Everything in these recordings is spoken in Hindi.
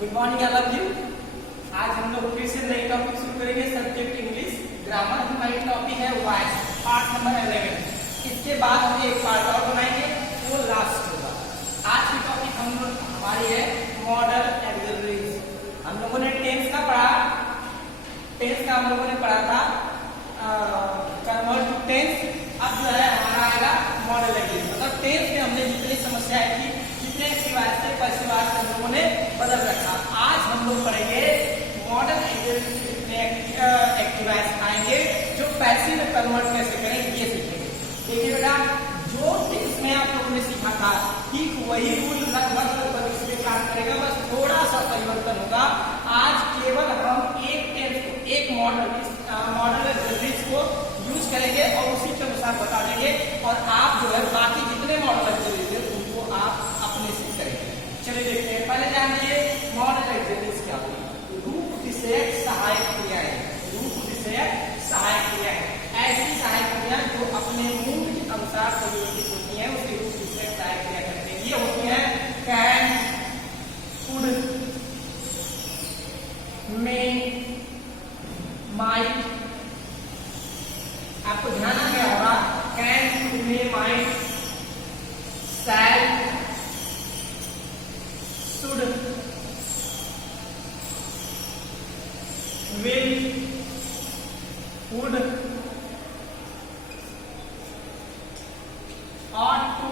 Good morning all of you. आज हम लोग फिर से नई टॉपिक शुरू करेंगे, सब्जेक्ट इंग्लिश ग्रामर। हमारी टॉपिक है वॉइस, पार्ट नंबर 11। इसके बाद हम एक पार्ट और बनाएंगे, वो लास्ट होगा। आज की टॉपिक हमारी है मॉडल एक्सिलरीज। हम लोगों ने टेंस का पढ़ा, टेंस का हम लोगों ने पढ़ा था कन्वर्ट टू टेंस। अब जो है हमारा आएगा मॉडल एक्सिलरीज। मतलब टेंस में हमने जितनी समस्याएं थी, जितने एक्टिवाइज से पैसिवाइज हम लोगों ने बदल रखा, आज हम लोग पढ़ेंगे मॉडल एक्टिवाइज आएंगे जो पैसिव में कन्वर्ट कैसे करें ये सीखेंगे। देखिए बेटा, जो टेंस में आप लोगों ने सीखा था ठीक वही रूल लगभग इसमें काम करेगा, बस थोड़ा सा परिवर्तन होगा। आज केवल हम एक टेंस को, एक मॉडल एक्सिलरीज को यूज करेंगे और उसी के अनुसार बता देंगे, और आप जो है बाकी जितने मॉडल एक्सिलरीज है उनको आप अपने से करेंगे। चलिए देखते हैं। पहले जानिए मॉडल एक्सिलरीज क्या होती है। रूप विषयक सहायक क्रियाएं, रूप विषयक सहायक क्रियाएं, ऐसी सहायक क्रियाएं जो अपने मूड के अनुसार परिवर्तित होती हैं, उसे रूप विषयक सहायक क्रिया कहते हैं। ये होती है कैन, कुड, मे, माइट। आपको ध्यान आ गया होगा, can, could, may, might, shall, should, will, would, ought to,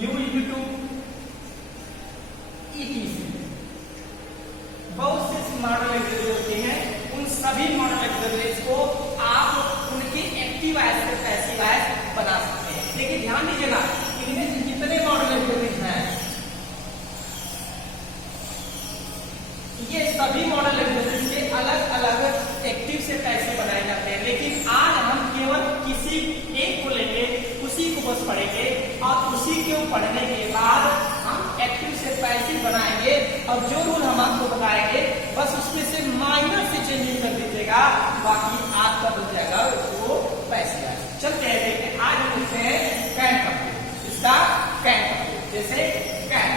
used to, etc. बहुत से मॉडल एक्सिलरीज होते हैं। उन सभी मॉडल एक्सिलरीज को आप उनके एक्टिव वॉइस से पैसिव वॉइस बना सकते हैं। लेकिन ध्यान दीजिएगा, इनमें से जितने मॉडल एक्सिलरीज हैं ये सभी मॉडल एक्सिलरीज के अलग अलग एक्टिव से पैसिव बनाए जाते हैं। लेकिन आज हम केवल किसी एक को लेंगे, उसी को बस पढ़ेंगे, और उसी को पढ़ने के बाद हम एक्टिव से पैसिव बनाएंगे, और जो रूल हम आपको बताएंगे बस उसमें से माइनर से चेंजिंग कर दीजिएगा, बाकी आपका बन जाएगा वो पैसिव। चलते हैं देखते हैं। आज हम लिखते हैं कैन कंप्लीट। इसका कैन कंप्लीट, जैसे कैन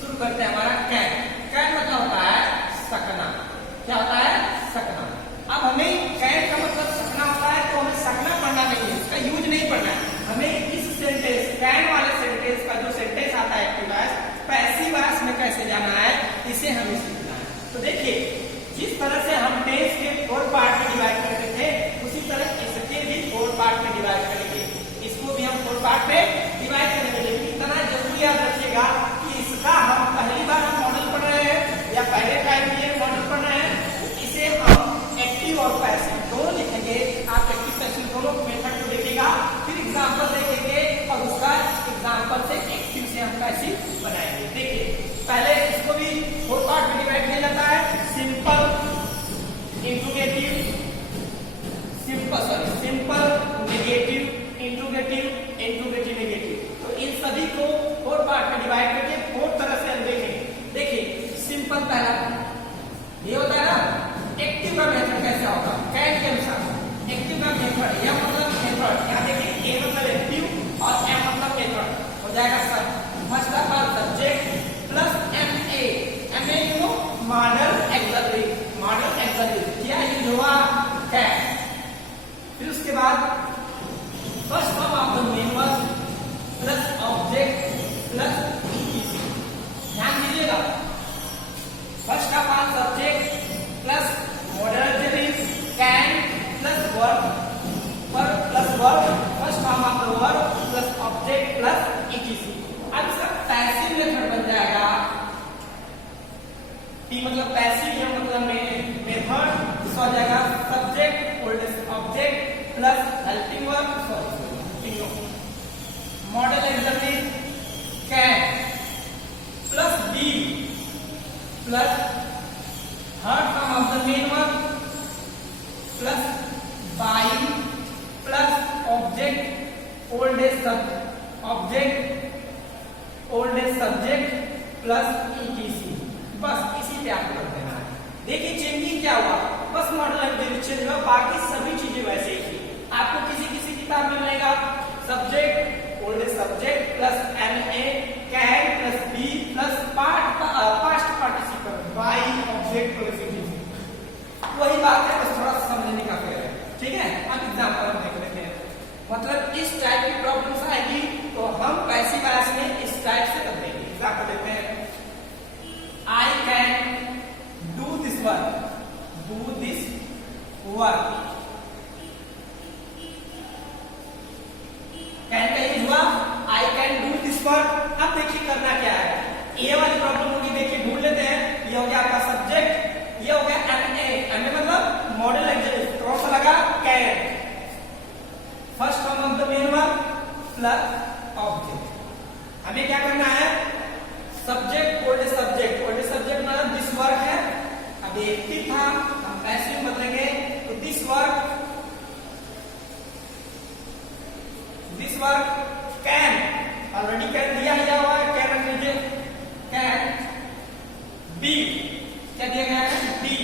शुरू करते हैं। हमारा कैन, कैन मतलब होता है सकना। क्या होता है? सकना। अब हमें कैन का मतलब सकना होता है, तो हमें सकना पढ़ना नहीं है, इसका यूज नहीं पढ़ना है। हमें इस सेंटेंस, कैन वाले सेंटेंस का जो सेंटेंस आता है एक्टिव वॉइस, पैसिव वॉइस में कैसे जाना है, इसे हमें सीखना है। तो देखिए, जिस तरह से हम टेंस के 4 पार्ट में डिवाइड करते थे, उसी तरह इसके भी 4 पार्ट में डिवाइड करेंगे। इसको भी हम 4 पार्ट में डिवाइड करेंगे। लेकिन इतना जरूर याद रखिएगा कि इसका हम पहली बार हम मॉडल पढ़ रहे हैं या पहले टाइम में मॉडल पढ़ रहे हैं, इसे हम एक्टिव और पैसिव दोनों लिखेंगे। आप एक्टिव पैसिव दोनों मेथड को देखिएगा, फिर एग्जांपल देखेंगे और उसका एग्जांपल से एक्टिव से हम पैसिव बनाएंगे। देखिए, पहले इसको भी 4 पार्ट में डिवाइड किया जाता है। Simple, interrogative, simple, negative, interrogative, interrogative, negative. तो इन सभी को 4 पार्ट में डिवाइड करके 4 तरह से हम देखेंगे। देखिए, सिंपल पहला ये होता है ना, एक्टिव का मेथड कैसे होगा कैन के अनुसार। एक्टिव का मेथड, यह मतलब मेथड, यहाँ देखिए, ए मतलब एक्टिव और एम मतलब मेथड हो जाएगा। सब first of all subject plus MA, MA you model auxiliaries, model auxiliaries क्या यूज हुआ? कैन। फिर उसके बाद first form of the main verb plus object plus etc. ध्यान दीजिएगा, first of all subject plus model auxiliaries, can plus verb, plus verb, first form of the verb plus object plus etc. अब इसका पैसिव मेथड बन जाएगा। टी मतलब पैसिव, या मतलब मेथड, इसका हो जाएगा subject oldest object plus helping verb, modal auxiliaries can plus be plus third form of the main verb plus by plus object oldest subject, object oldest subject plus etc. बस इसी पे आपको कर देना है। देखिए चेंजिंग क्या हुआ, बस मॉडल एक्सिलरीज चेंज हुआ, बाकी सभी चीजें वैसे ही थी। आपको किसी किताब में मिलेगा सब्जेक्ट ओल्डेस्ट subject plus M A work. अब देखिए करना क्या है, ये वाली प्रॉब्लम होगी, देखिए ढूंढ लेते हैं। ये हो गया आपका सब्जेक्ट, ये हो गया एमए, एमए मतलब मॉडल एक्सरसाइज, कौन सा लगा, can. First form of the main verb plus object. हमें क्या करना है, subject old subject, old subject मतलब दिस वर्क है, अब एक्टिव था, हम पैसिव बदलेंगे तो this work can, already can दिया हुआ है, कैन रख लीजिए, कैन बी, क्या दिया गया है, बी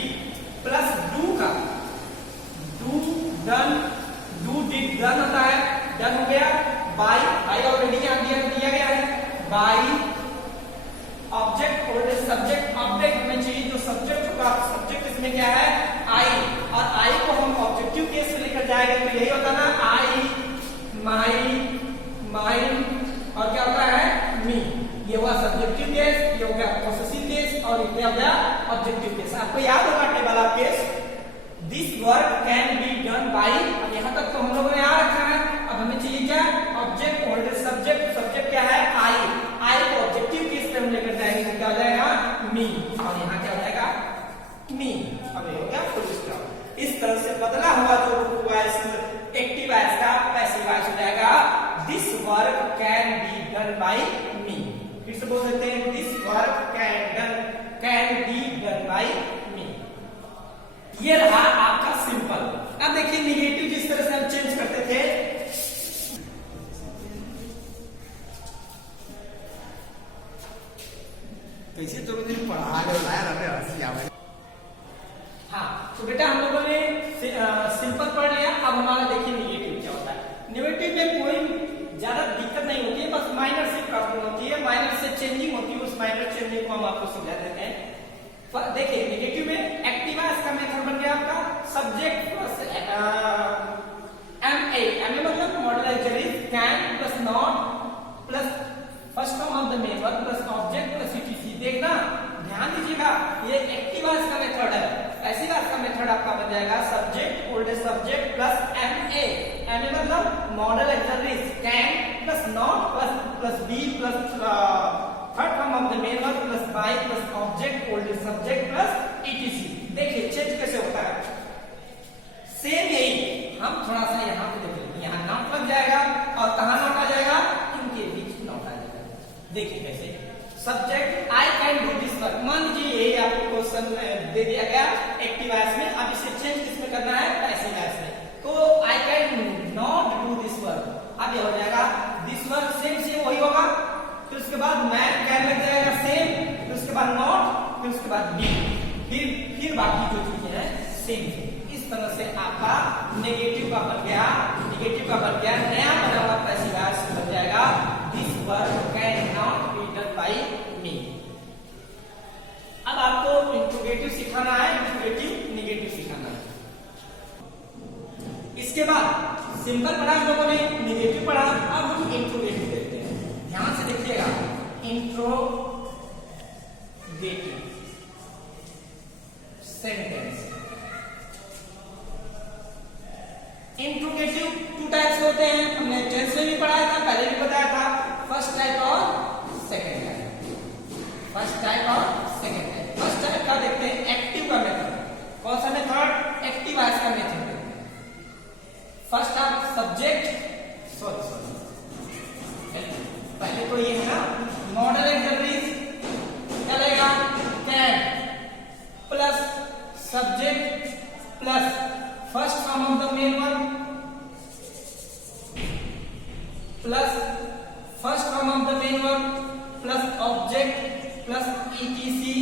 प्लस डू का, do done, do did done होता है, डन हो गया, बाई, बाई ऑलरेडी यहां दिया गया है, by object old subject, object हमें चाहिए जो सब्जेक्ट होगा, सब्जेक्ट इसमें क्या है, आई, और आई को हम ऑब्जेक्टिव केस में लेकर जाएंगे तो यही होता है ना, आई, माई, माइन, और क्या होता है, मी। ये हुआ सब्जेक्टिव केस, ये हो गया पॉसेसिव केस, और ये हो गया ऑब्जेक्टिव केस। आपको याद होगा table of case, this work can be done by, अब यहां तक तो हम लोगों ने याद रखा है। अब हमें चाहिए क्या, ऑब्जेक्ट ओल्ड सब्जेक्ट, सब्जेक्ट क्या है, आई, आई को ऑब्जेक्टिव केस में हम लेकर जाएंगे तो क्या हो जाएगा, मी, और यहाँ क्या हो जाएगा, मी। अब ये हो गया फुल स्टॉप। इस तरह से बदला हुआ जो एक्टिव वॉइस का पैसिव वॉइस हो जाएगा, this work can be done by me. फिर से बोल देते हैं, this work can be done by me. ये रहा आपका सिंपल। अब देखिए निगेटिव जिस तरह से हम चेंज करते थे, कैसे तो मुझे पढ़ा रहे हो यार, हमें हंसी आ रही। हाँ तो बेटा हम लोगों ने सिंपल पढ़ लिया। अब हमारा देखिए निगेटिव क्या होता है। निगेटिव में कोई ज्यादा दिक्कत नहीं होती है, बस माइनर से प्रॉब्लम होती है, माइनर से चेंजिंग होती है, उस माइनर चेंजिंग को हम आपको समझा देते हैं। देखिए निगेटिव में एक्टिव वॉइस का मेथड बन गया आपका सब्जेक्ट प्लस एमए, एमए मतलब modal exercise, can plus not plus first form of the main verb plus object plus etc. देखना ध्यान दीजिएगा, ये एक्टिव वॉइस का मेथड है। पैसिव वॉइस का मेथड आपका बन जाएगा subject old subject plus MA, MA मतलब modal exercise, can plus not plus be plus third form of the main verb plus by plus object old subject plus etc. देखिए चेंज कैसे होता है, सेम यही हम थोड़ा सा यहाँ पे देख लेते हैं, यहाँ नॉट लग जाएगा और कहाँ नॉट आ जाएगा, इनके बीच नॉट आ जाएगा। देखिए कैसे, subject I can do this work, मान लीजिए यही आपको क्वेश्चन दे दिया गया एक्टिव वॉइस में, अब इसे चेंज किसमें करना है, पैसिव वॉइस में। तो I can not do this work, अब ये हो जाएगा दिस वर्क सेम सेम वही होगा, फिर उसके बाद मैं कैन लग जाएगा सेम, फिर उसके बाद नॉट, फिर उसके बाद बी, फिर बाकी जो चीजें हैं सेम। इस तरह से आपका नेगेटिव का बन गया, नेगेटिव का बन गया नया बना हुआ पैसिव वॉइस बन जाएगा this work can not be done by me. अब आपको इंट्रोगेटिव सिखाना है, इंट्रोगेटिव नेगेटिव सिखाना है। इसके बाद सिंपल पढ़ा हम लोगों ने, नेगेटिव पढ़ा, अब हम इंट्रोगेटिव देखते हैं। ध्यान से देखिएगा, interrogative sentence. Interrogative two types होते हैं, हमने टेंस में भी पढ़ाया था, पहले भी बताया था, फर्स्ट टाइप और सेकंड टाइप। फर्स्ट टाइप और सेकंड टाइप। फर्स्ट टाइप का देखते हैं एक्टिव का मेथड। कौन सा मेथड, एक्टिव वॉइस का मेथड। फर्स्ट आप सब्जेक्ट, सॉरी पहले तो ये है ना मॉडल एक्सरसाइज, क्या लगेगा, can plus subject plus first form of the main verb plus first form of the main verb plus object plus etc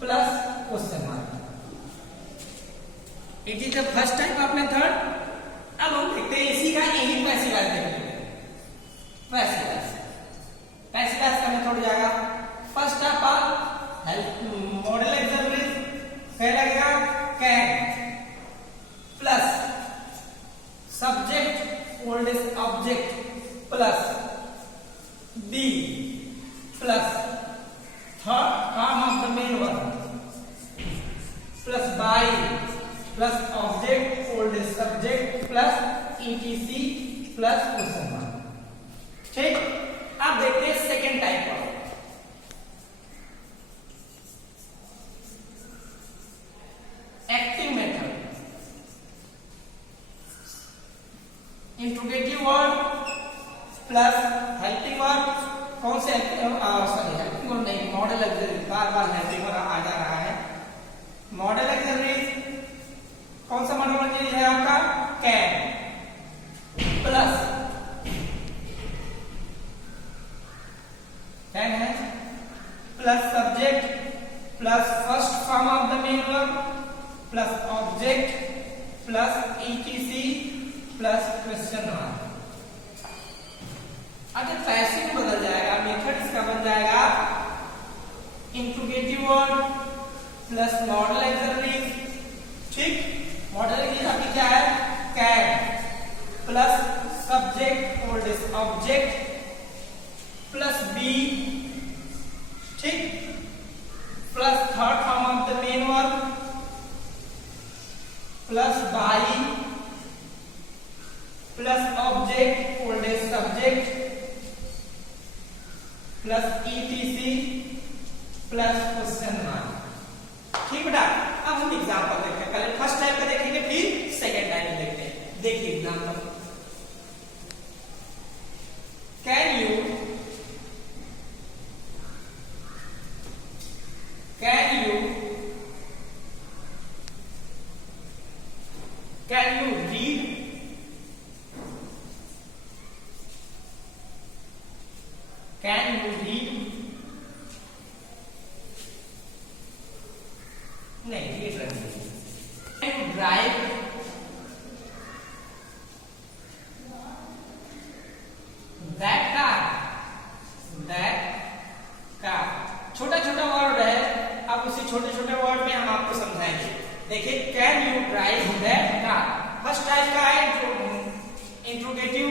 plus question mark. It is the first type of method. अब हम देखते हैं इसी का यही पैसिव वॉइस देखते हैं। पैसिव वॉइस, पैसिव वॉइस का मेथड हो जाएगा फर्स्ट ऑफ मॉडल एक्सरसाइज, क्या लगेगा, can plus subject oldest object plus be plus third form of the main verb plus by plus object oldest subject plus etc plus question mark. ठीक, अब देखते हेल्पिंग वर्ब, कौन से सॉरी हेल्पिंग वर्ब नहीं, मॉडल ऑक्सिलरी, बार बार हेल्पिंग वर्ब आ जा रहा है। मॉडल ऑक्सिलरी कौन सा मॉडल ऑक्सिलरी है आपका? कैन प्लस कैन है plus subject plus first form of the main verb plus object plus etc plus question mark. अगर पैसिव बदल जाएगा, मेथड इसका बन जाएगा interrogative word plus modal auxiliary. ठीक, मॉडल ऑक्सिलरी आपकी क्या है? Can plus subject oldest object plus be, ठीक, plus third form of the main verb plus by plus object oldest subject plus etc plus question mark. ठीक बेटा, अब हम एग्जांपल देखते हैं। पहले फर्स्ट टाइप का देखेंगे, फिर सेकंड टाइप देखते हैं। देखिए example, can you read? Can you read? नहीं, ये नहीं। Can you drive? That car। छोटा छोटा वर्ड है, अब उसी छोटे छोटे वर्ड में हम आपको समझाएंगे। देखिए, can you drive that car, first type का है इंट्रोगेटिव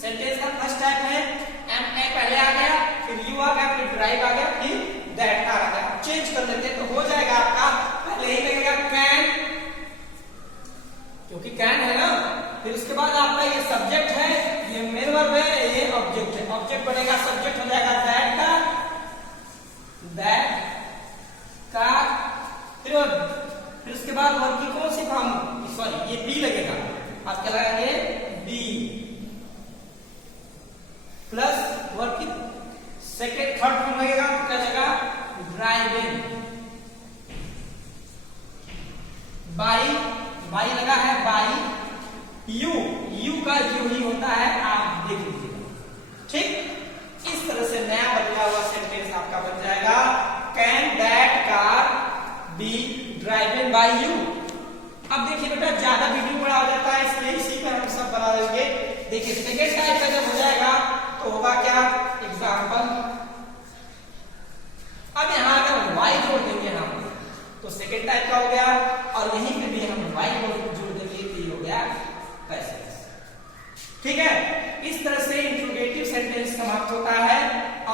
सेंटेंस का फर्स्ट टाइप है। एम ए पहले आ गया, फिर यू आ गया, फिर ड्राइव आ गया, फिर दैट कार आ गया। चेंज कर लेते हैं तो हो जाएगा आपका, पहले ही लगेगा कैन, क्योंकि कैन है ना, फिर उसके बाद आपका ये सब्जेक्ट है, ये मेन वर्ब है, ये ऑब्जेक्ट है। ऑब्जेक्ट बनेगा, सब्जेक्ट हो जाएगा दैट का, फिर उसके बाद वर्ब की कौन सी फॉर्म, सॉरी ये बी लगेगा, आप क्या लगाएंगे? बी प्लस वर्ब की सेकेंड थर्ड फॉर्म लगेगा, क्या लगेगा? ड्राइविंग। बाई लगा है, बाई यू का यू ही होता है, आप देख लीजिएगा। ठीक, इस तरह से नया बदला हुआ सेंटेंस आपका बन जाएगा, can that car B driven by you. अब देखिए बेटा, ज्यादा वीडियो बड़ा हो जाता है, इसलिए इसी पर हम सब बना देंगे। देखिए सेकेंड टाइप का जब हो जाएगा तो होगा क्या? एग्जाम्पल। अब यहाँ अगर वाई जोड़ देंगे हम तो सेकेंड टाइप का हो गया, और यहीं पे भी हम वाई जोड़ देंगे तो ये हो गया पैसेज। ठीक है, इस तरह से इंट्रोगेटिव सेंटेंस समाप्त होता है।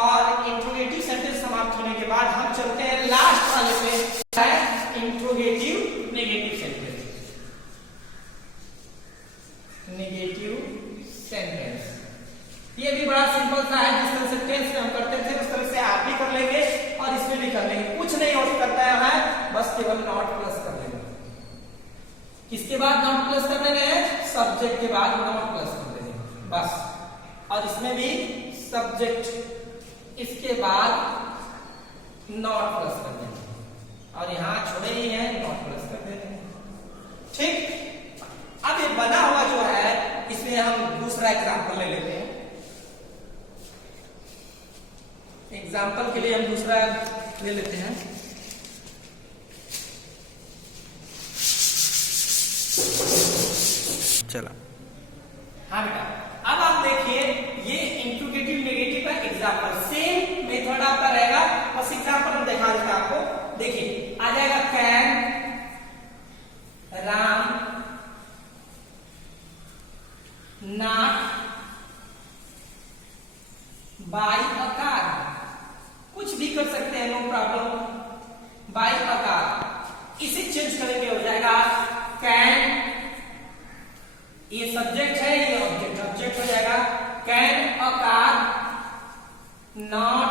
और इंट्रोगेटिव सेंटेंस समाप्त होने के बाद हम चलते हैं लास्ट वाले पे, है interrogative negative sentence. Negative sentence ये भी बड़ा सिंपल सा है, जिस तरह से टेंस में हम करते थे उस तरह से आप भी कर लेंगे और इसमें भी कर लेंगे। कुछ नहीं और करता है हमें, बस केवल नॉट प्लस कर लेंगे। किसके बाद नॉट प्लस कर देंगे? सब्जेक्ट के बाद नॉट प्लस कर देंगे बस। और इसमें भी सब्जेक्ट, इसके बाद नॉट प्लस कर देंगे, और यहां छोड़े ही है नॉट प्लस कर देंगे। ठीक, अब ये बना हुआ जो है इसमें हम दूसरा एग्जांपल ले लेते हैं। एग्जांपल के लिए हम दूसरा ले लेते हैं। चला, हाँ बेटा, अब आप देखिए ये इंट्रोगेटिव नेगेटिव का एग्जांपल, सेम मेथड आपका रहेगा, बस एग्जांपल हम दिखा देते हैं आपको। देखिए आ जाएगा, can Ram not buy a car, कुछ भी कर सकते हैं, no problem. Buy a car, इसे चेंज करेंगे, हो जाएगा कैन, ये सब्जेक्ट है, ये ऑब्जेक्ट, ऑब्जेक्ट हो जाएगा can a car not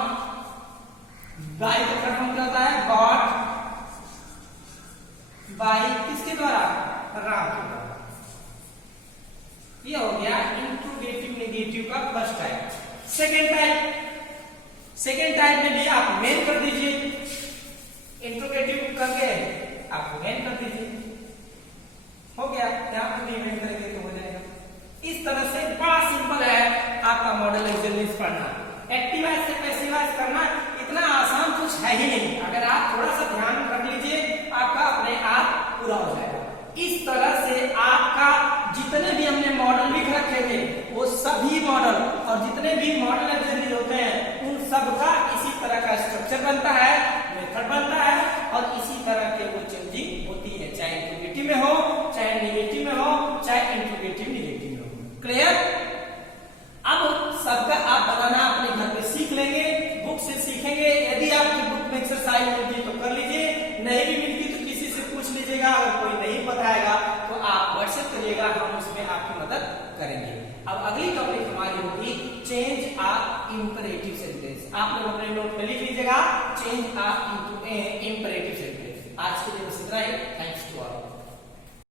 buy का फॉर्म क्या होता है? गॉट बाय किसके द्वारा? राम के द्वारा। ये हो गया इंट्रोगेटिव नेगेटिव का फर्स्ट टाइप। सेकेंड टाइप में भी आप मेन कर दीजिए, इंट्रोगेटिव करके आप मेन कर दीजिए, हो गया। यहां पर भी मेन करेंगे तो हो जाएगा। इस तरह से बड़ा सिंपल है आपका मॉडल एक्सरसाइज पढ़ना। एक्टिव वॉइस से पैसिव वॉइस करना इतना आसान कुछ है ही नहीं, अगर आप थोड़ा सा ध्यान रख लीजिए आपका अपने आप पूरा हो जाएगा। इस तरह से आपका जितने भी हमने मॉडल लिख रखे थे वो सभी मॉडल और जितने भी मॉडल एक्सरसाइज होते हैं उन सब का इसी तरह का स्ट्रक्चर बनता है, मेथड बनता है और इसी तरह के वो चेंजिंग होती है, चाहे इंट्रोगेटिव में हो, चाहे नेगेटिव में हो, चाहे इंट्रोगेटिव नेगेटिव में हो। क्लियर? अब सबका आप बनाना अपने घर पे सीख लेंगे, बुक से सीखेंगे। यदि आपकी बुक में एक्सरसाइज मिलती तो कर लीजिए, नहीं भी मिलती तो किसी से पूछ लीजिएगा। अगर कोई नहीं बताएगा तो आप व्हाट्सएप करिएगा, हम उसमें आपकी मदद करेंगे। अब अगली टॉपिक हमारी होगी चेंज आ इंपरेटिव सेंटेंस। आप लोग अपने नोट में लिख लीजिएगा, चेंज आ इनटू इंपरेटिव सेंटेंस। आज के लिए बस इतना ही।